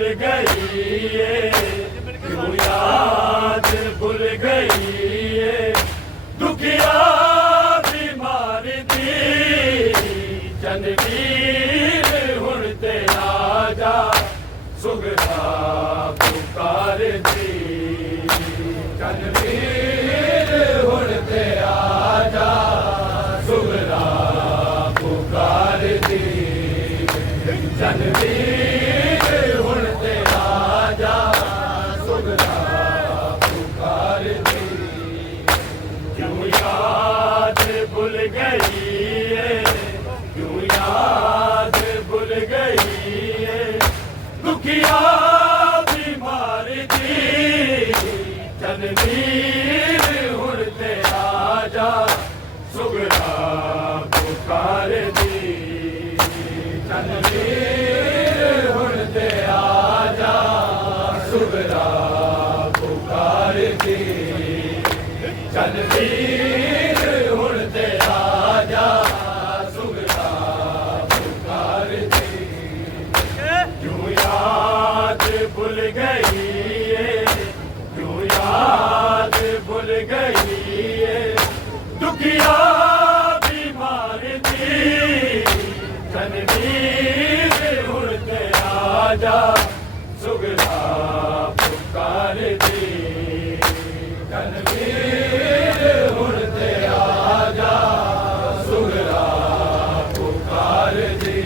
भूल गई है, क्यों याद भूल गई है, दुखिया बीमार दी जनवीर हुण ते आजा सुगरा पुकार दी जनवीर हुण ते आजा सुगरा पुकार दी जनवीर हुण ते आजा सुगरा पुकार दी क्यों याद भूल गई है, क्यों याद भूल गई है, दुखिया बीमार दी जनवीर हुण ते आजा सुगरा पुकार दी जनवीर हुण ते आजा सुगरा पुकार दी जनवीर हुण ते आजा सुगरा पुकार दी क्यों याद भूल गई है, क्यों याद भूल गई है, दुखिया बीमार दी जनवीर हुण ते आजा सुगरा पुकार दी जनवीर हुण ते आजा सुगरा पुकार दी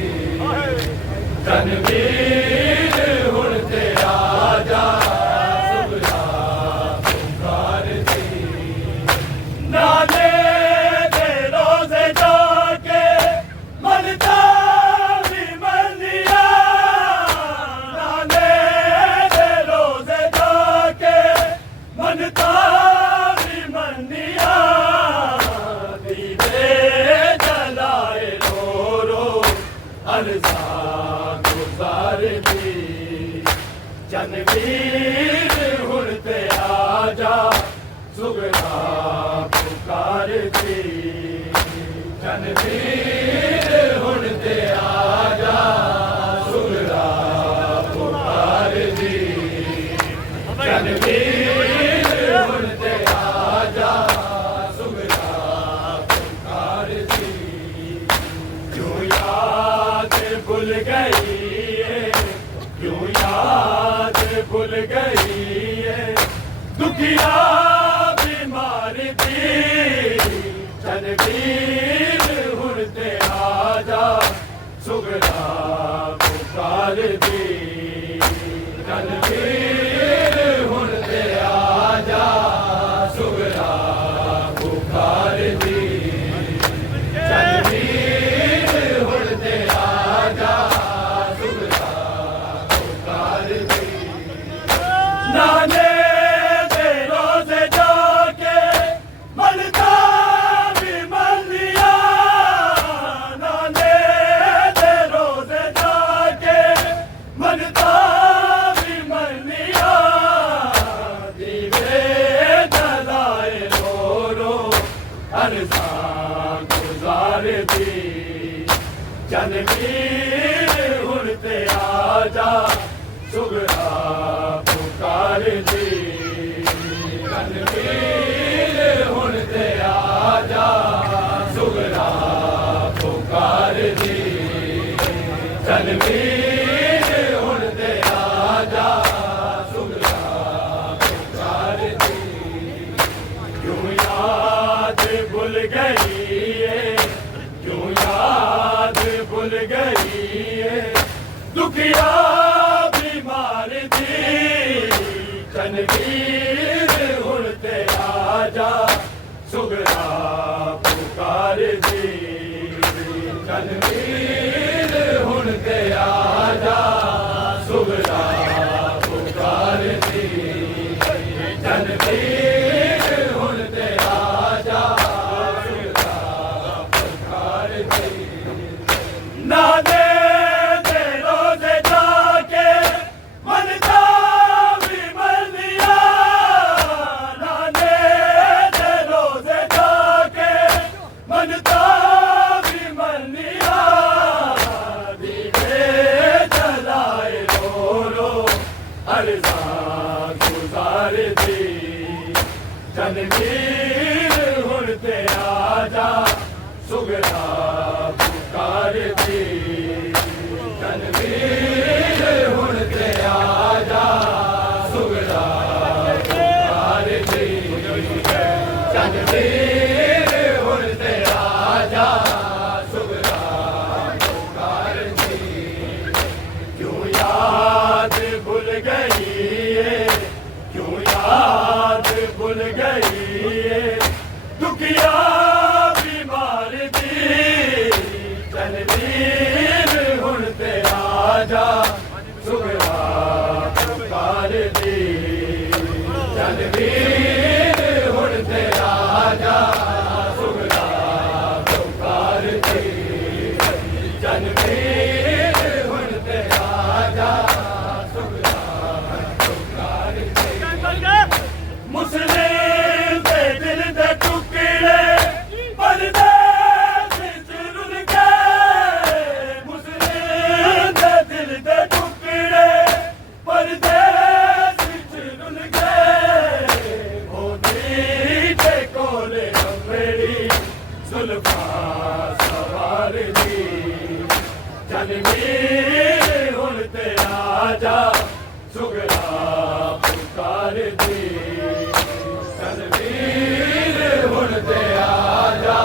जनवीर हुण ते आजा सुगरा पुकार दी नाले दे रोज़े जाके मनता भी मनिया नाले दे रोज़े जाके मनता भी मनिया दीवे जलाए रो रो अर्ज़ा गुज़ार दी जनवीर हुण ते आजा सुगरा पुकार दी जनवीर हुण ते आजा सुगरा पुकार दी जनवीर हुण ते आजा सुगरा पुकार दी क्यों याद भूल गई है, क्यों याद भूल गई है, दुखिया बीमार दी जनवीर हुण ते आजा सुगरा पुकार दी जनवीर हुण ते आजा सुगरा पुकार दी जनवीर हुण ते आजा सुगरा पुकार दी नाने दे रोज़े जाके मनता भी मनिया नाने दे रोज़े जाके मनता भी मनिया दीवे जलाए रो रो अर्ज़ा गुज़ार दी जनवीर हुण ते आजा सुगरा पुकार दी जनवीर हुण ते आजा सुगरा पुकार दी जनवीर हुण ते आजा सुगरा पुकार दी क्यों याद भूल गई है, क्यों याद भूल गई है, दुखिया बीमार दी जनवीर हुण ते आजा सुगरा पुकार दी जनवीर हुण ते आजा सुगरा पुकार दी जनवीर हुण ते आजा सुगरा पुकार दी नाने दे रोज़े जाके मनता भी मनिया नाने दे रोज़े जाके मनता भी मनिया चनवीर हुण ते आजा सुगरा पुकार दी चनवीर हुण ते आजा सुगरा पुकार दी चनवीर हुण ते आजा सुगरा पुकार दी क्यों याद भूल गई है क्यों याद भूल गई है दुखिया बीमार दी चनवीर हुण ते आजा सुगरा पुकार दी चनवीर हुण ते आजा सुगरा पुकार दी चनवीर हुण ते आजा सुगरा पुकार दी मुस्लिम दे दिल दे टुकड़े परदेस विच रुल गए मुस्लिम दे दिल दे टुकड़े परदेस विच रुल गए मोदी दे कोले मेरी जुल्फां सवार दी चनवीर हुण ते आजा सुगरा पुकार दी चनवीर हुण ते आजा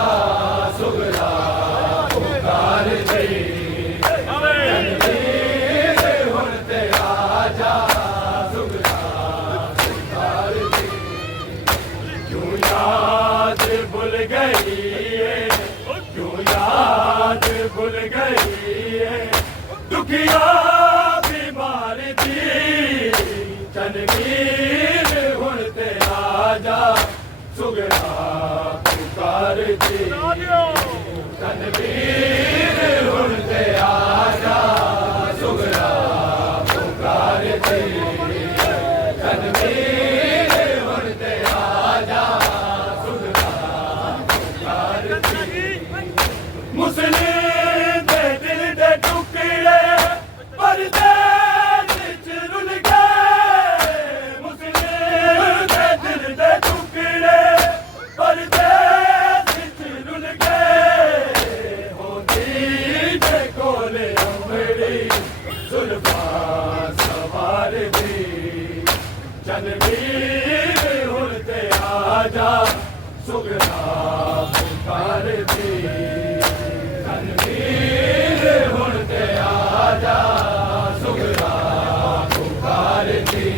सुगरा पुकार दी चनवीर हुण ते आजा सुगरा पुकार दी क्यों याद भूल गई है क्यों याद भूल गई है दुखिया बीमार दी चनवीर हुण ते आजा सुगरा पुकार दी चनवीर हुण ते आजा सुगरा पुकार दी चनवीर हुण ते आजा सुगरा पुकार दी मुस्लिम दे दिल दे टुकड़े परदेस विच रुल गए मुस्लिम दे दिल दे टुकड़े परदेस विच रुल गए होंदी दे कोले मेरी जुल्फां सवार दी चनवीर हुण ते आजा सुगरा पुकार दी चनवीर हुण ते आजा सुगरा पुकार दी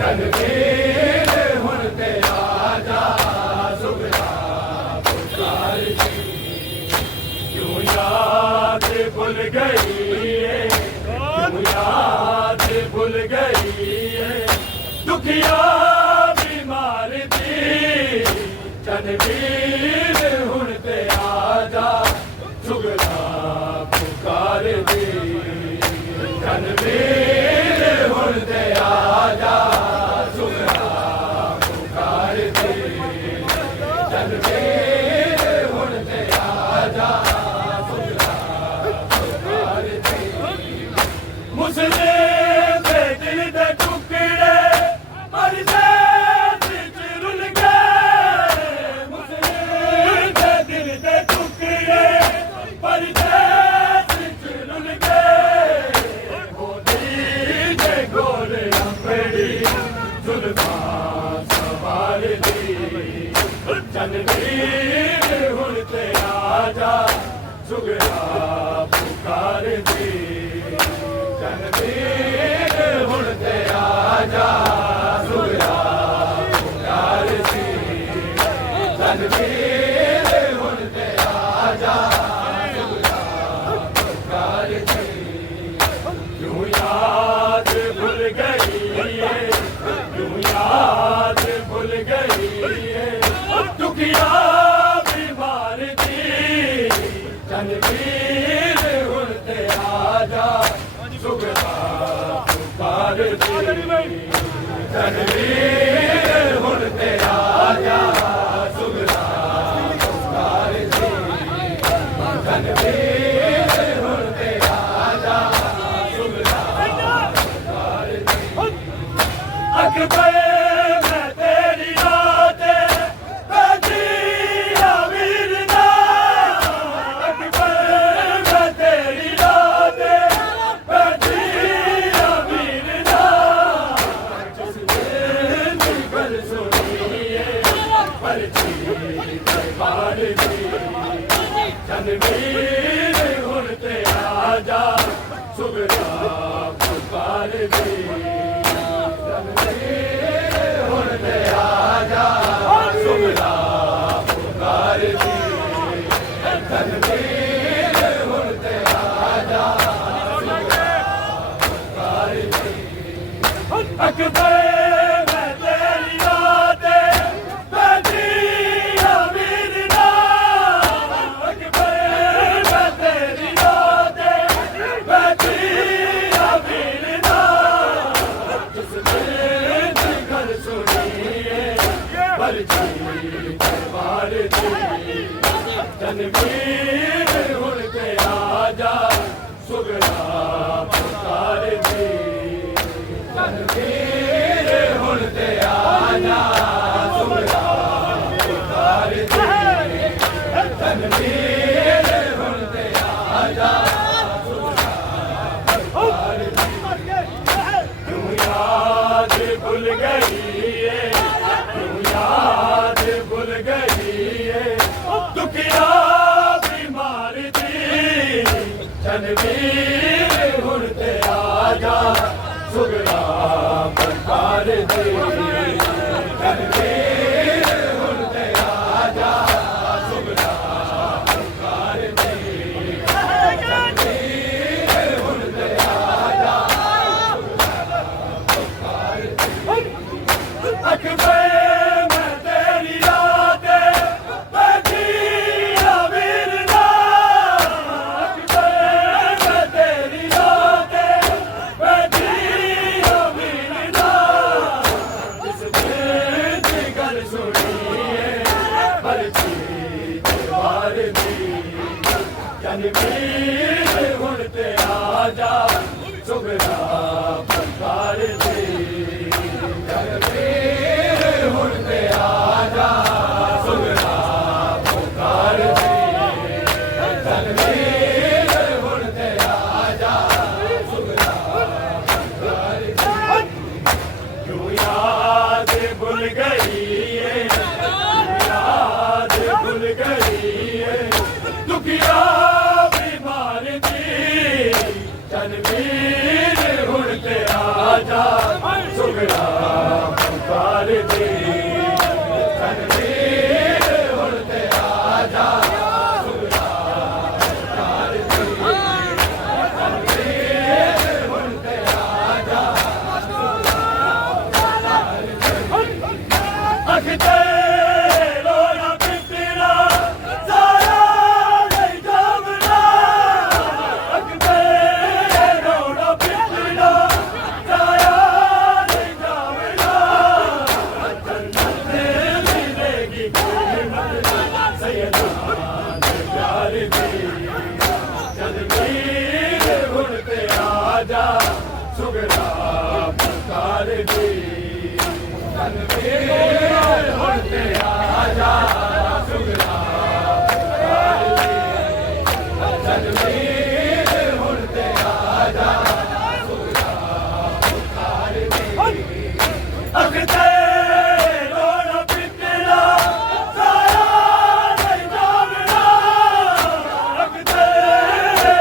चनवीर हुण ते आजा सुगरा पुकार दी क्यों याद भूल गई है क्यों याद भूल गई है दुखिया बीमार दी चनवीर हुण ते आजा सुगरा पुकार दी चनवीर हुण ते आजा सुगरा पुकार दी चनवीर हुण ते आजा सुगरा पुकार दी मुस्लिम दे दिल दे टुकड़े परदेस विच रुल गए मुस्लिम दे दिल दे टुकड़े परदेस विच रुल गए मोदी दे गोले मेरी जुल्फां सवार दी चनवीर हुण ते आजा सुगरा पुकार दी चनवीर हुण ते आजा सुगरा पुकार दी चनवीर हुण ते आजा सुगरा पुकार दी क्यों याद भूल गई है क्यों याद भूल गई है दुखिया बीमार दी चनवीर हुण ते आजा सुगरा पुकार दी चनवीर हुण ते आजा सुगरा पुकार दी चनवीर हुण ते आजा सुगरा पुकार दी अकबर मैं तेरी रात सुगरा पुकार दी हुण ते आजा सुगरा पुकार दी तनवीर हुण ते आजा सुगरा पुकार दी अकबर मैं तेरी याद बैठी अमीर ना अकबर मैं तेरी याद बैठी अमीर ना जिसने घर सुनिए बरजी दरबार दी तनवीर हुण ते आजा सुगरा पुकार दी तनवीर हुण ते आजा सुगरा पुकार दी तनवीर हुण ते आजा सुगरा पुकार दी क्यों याद भूल गई है क्यों याद भूल गई है दुखिया बीमार दी तनवीर हुण ते आजा सुगरा पुकार दी तनवीर हुण ते आजा सुगरा पुकार दी तनवीर हुण ते आजा पुकार दी अकबर मैं तेरी याद बैठी अमीर ना अकबर मैं तेरी याद बैठी अमीर ना जिसने जिगर सुनिए बरसी दरबार दी तनवीर हुण ते आजा सुगरा पुकार दी तनवीर हुण ते आजा सुगरा पुकार दी तनवीर हुण ते आजा सुगरा पुकार दी क्यों याद भूल गई है याद भूल गई है दुखिया बीमार दी तनवीर हुण ते आजा सुगरा पुकार दी तनवीर हुण ते आजा सुगरा पुकार दी तनवीर हुण ते आजा अखते रोना पिटना सारा नहीं जावना अखते रोना पिटना सारा नहीं जावना जन्नत मिलेगी कीमत सैयदा प्यार दी तनवीर हुण ते आजा सुगरा पुकार दी तनवीर हुण ते आजा सुगरा पुकार दी तनवीर हुण ते आजा सुगरा पुकार दी अखते रोना पिटना सारा नहीं जावना अखते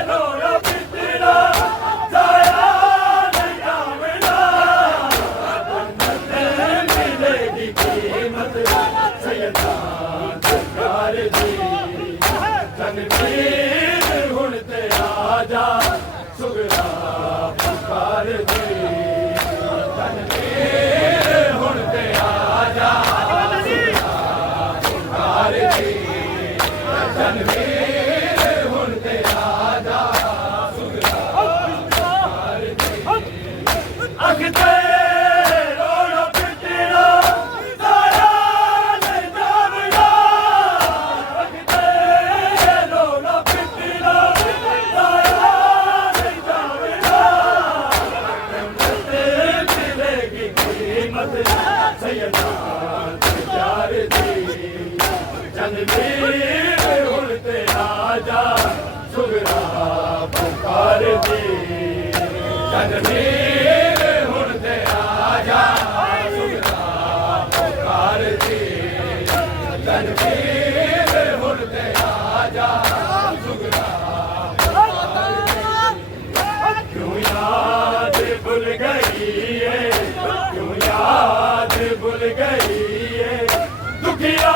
रोना पिटना सारा नहीं जावना जन्नत मिलेगी कीमत सैयदा प्यार दी तनवीर हुण ते आजा सुगरा पुकार दी तनवीर हुण ते आजा सुगरा पुकार दी तनवीर हुण ते आजा सुगरा पुकार दी अखते रोना पिटना सारा नहीं जावना अखते रोना पिटना सारा नहीं जावना जन्नत मिलेगी कीमत सैयदा प्यार दी तनवीर हुण ते आजा सुगरा पुकार दी तनवीर हुण ते आजा सुगरा पुकार दी तनवीर हुण ते आजा सुगरा पुकार दी क्यों क्यों याद भूल गई है, क्यों याद भूल गई है, दुखिया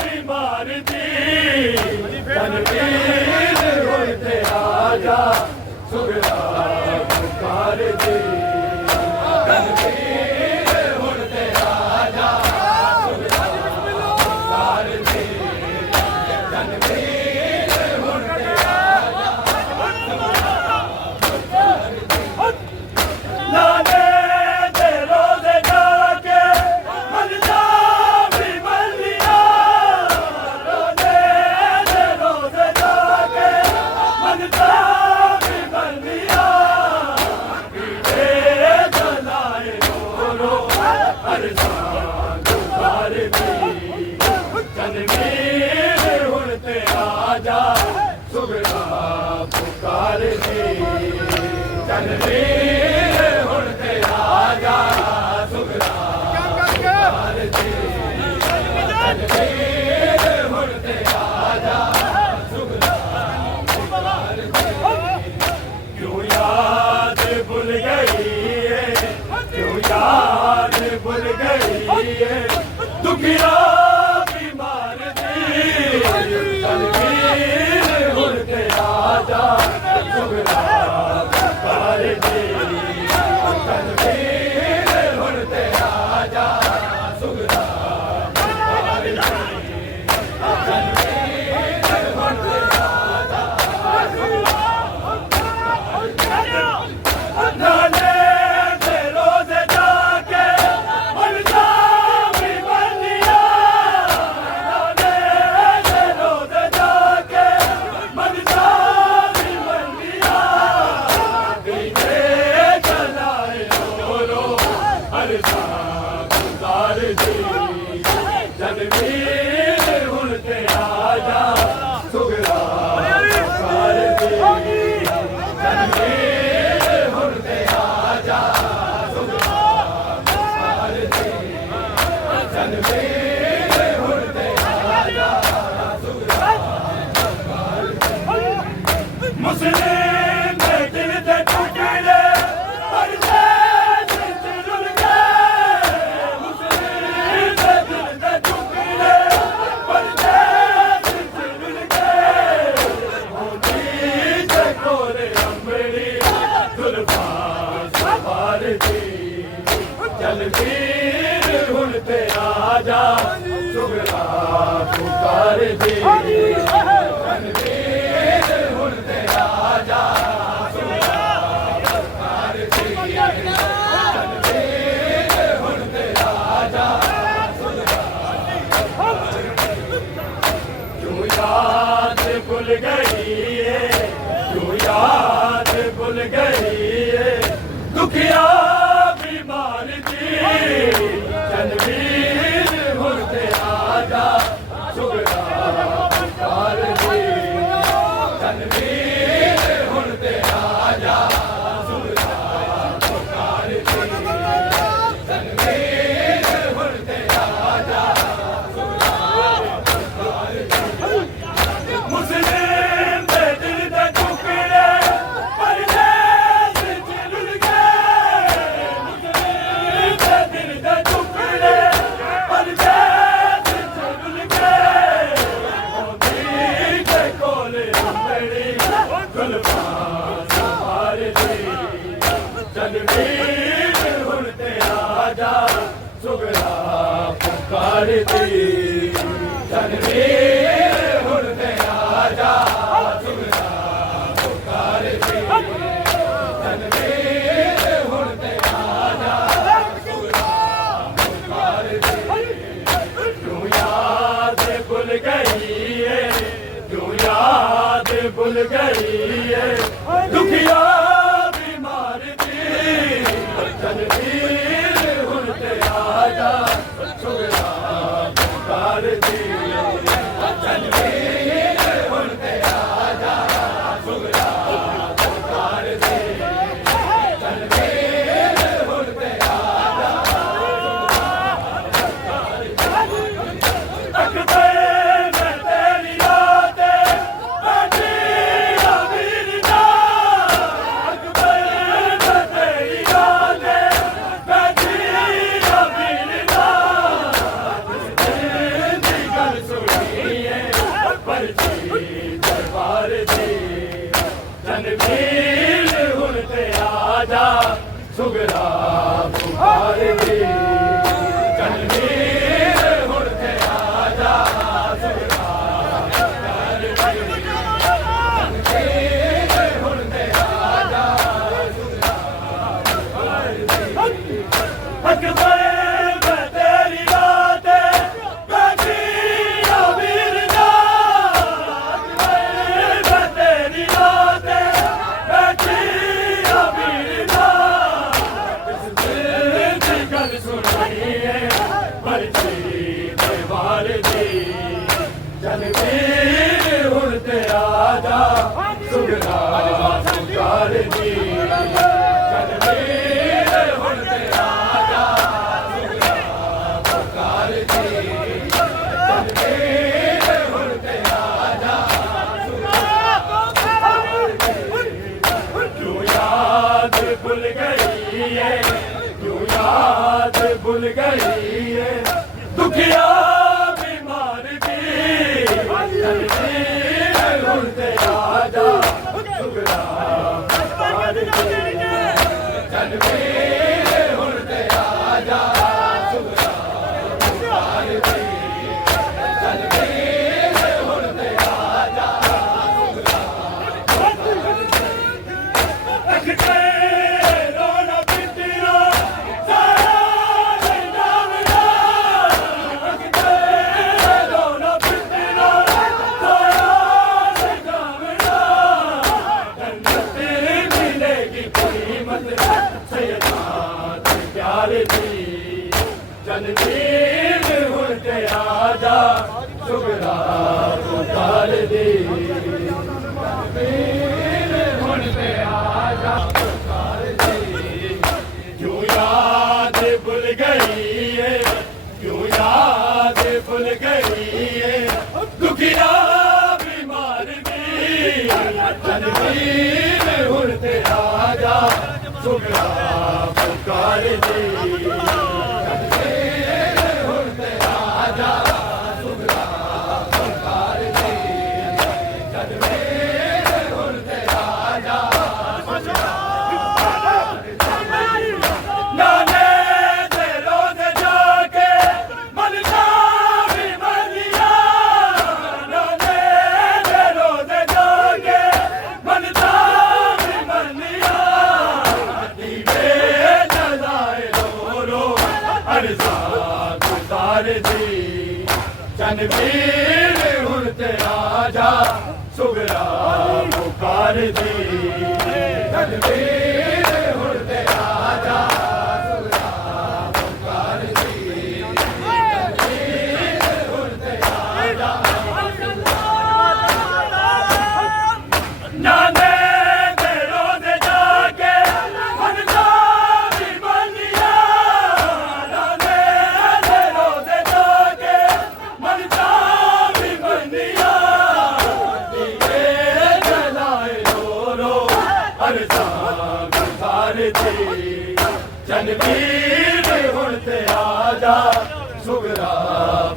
बीमार दी तनवीर होते आजा सुगरा पुकार दी तनवीर होते आजा सुगरा पुकार दी तनवीर होते आजा लाने दे रोज़े जाके मन जा भी मर लिया, लाने दे रोज़े जाके मन जा भी मर लिया, पीछे जलाए रो अरसान पुकार दी तनवीर उड़ते आजा सुगरा पुकार दी तनवीर उड़ते आजा सुगरा पुकार दी तनवीर उड़ते आजा सुगरा पुकार दी क्यों याद भूल गई है, क्यों याद भूल गई है, दुखिया बीमार दी तनवीर उड़ते आजा सुगरा पुकार दी तनवीर उड़ते आजा सुगरा पुकार दी तनवीर उड़ते आजा लाने दे रोज़े जाके मन जा भी मर लिया, लाने दे रोज़े जाके मन जा भी मर लिया, पीछे जलाए रो अरसान पुकार दी तनवीर उड़ते आजा सुगरा पुकार दी तनवीर उड़ते आजा सुगरा पुकार दी तनवीर उड़ते आजा सुगरा पुकार दी मुस्लिम दे दिल दे टुकड़े परदेस च रुल गए, मुस्लिम दे दिल दे टुकड़े परदेस च रुल गए, मोदी से कोरे अम्बरी जुल्फा सवार दी तनवीर उड़ते आजा सुगरा पुकार दी तनवीर उड़ते आजा सुगरा पुकार दी तनवीर उड़ते आजा सुगरा पुकार दी क्यों याद भूल गई है, क्यों याद भूल गई है, दुखिया बीमार दी तनवीर उड़ते आजा सुगरा पुकार दी तनवीर उड़ते आजा सुगरा पुकार दी तनवीर उड़ते आजा सुगरा पुकार दी मुस्लिम दे दिल दे टुकड़े परदेस च रुल गए, मुस्लिम दे दिल दे टुकड़े परदेस च रुल गए, मोदी के कोले अम्बरी जुल्फा सवार दी तनवीर उड़ते आजा सुगरा पुकार दी तनवीर उड़ते आजा सुगरा पुकार दी तनवीर उड़ते आजा सुगरा पुकार दी क्यों याद भूल गई है, क्यों याद भूल गई है, दुखिया बीमार दी तनवीर उड़ते आजा सुगरा पुकार दी आजा सुगरा पुकार दी जनवीर हुण ते आजा सुगरा जनवीर हुण ते आजा अकबर तेरी रात बैठी अमीर दा अकबर तेरी रात बैठी अमीर दा इस दिल दी गल सुनिए परची दीवार दी जनवीर हुण ते आजा सुगरा पुकार दी जनवीर हुण ते आजा सुगरा पुकार दी जनवीर हुण ते आजा क्यों याद भूल गई है क्यों याद भूल गई है दुखिया बीमार की जनवीर हुण ते आजा सुगरा पुकार दी जनवीर हुण ते आजा सुगरा पुकार दी जनवीर हुण ते आजा सुगरा अखते रोना पिटियो सारा नामना अखते रोना पिटियो सारा नामना जन्नत मिलेगी कीमत सैयदात प्यार दी जनवीर हुण ते आजा सुगरा पुकार दी जनवीर हुण ते आजा पुकार दी क्यों याद भूल गई है क्यों याद भूल गई है दुखिया बीमार की जनवीर हुण ते आजा सुगरा पुकार दी जनवीर हुण ते आजा सुगरा पुकार दी जनवीर हुण ते आजा नाने दे रोज जाके मनता भी मनिया नाने दे रोज जाके मनता भी मनिया दीवे जलाए रो अर्जा गुजार दी जनवीर हुण ते आजा सुगरा पुकार दी जनवीर हुण ते आजा सुगरा पुकार दी जनवीर हुण ते आजा नाने दे रोज जाके मनता भी मनिया नाने दे रोज जाके मनता भी मनिया दीवे जलाए रो अर्जा गुजार दी जनवीर हुण ते आजा सुगरा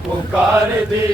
पुकार दी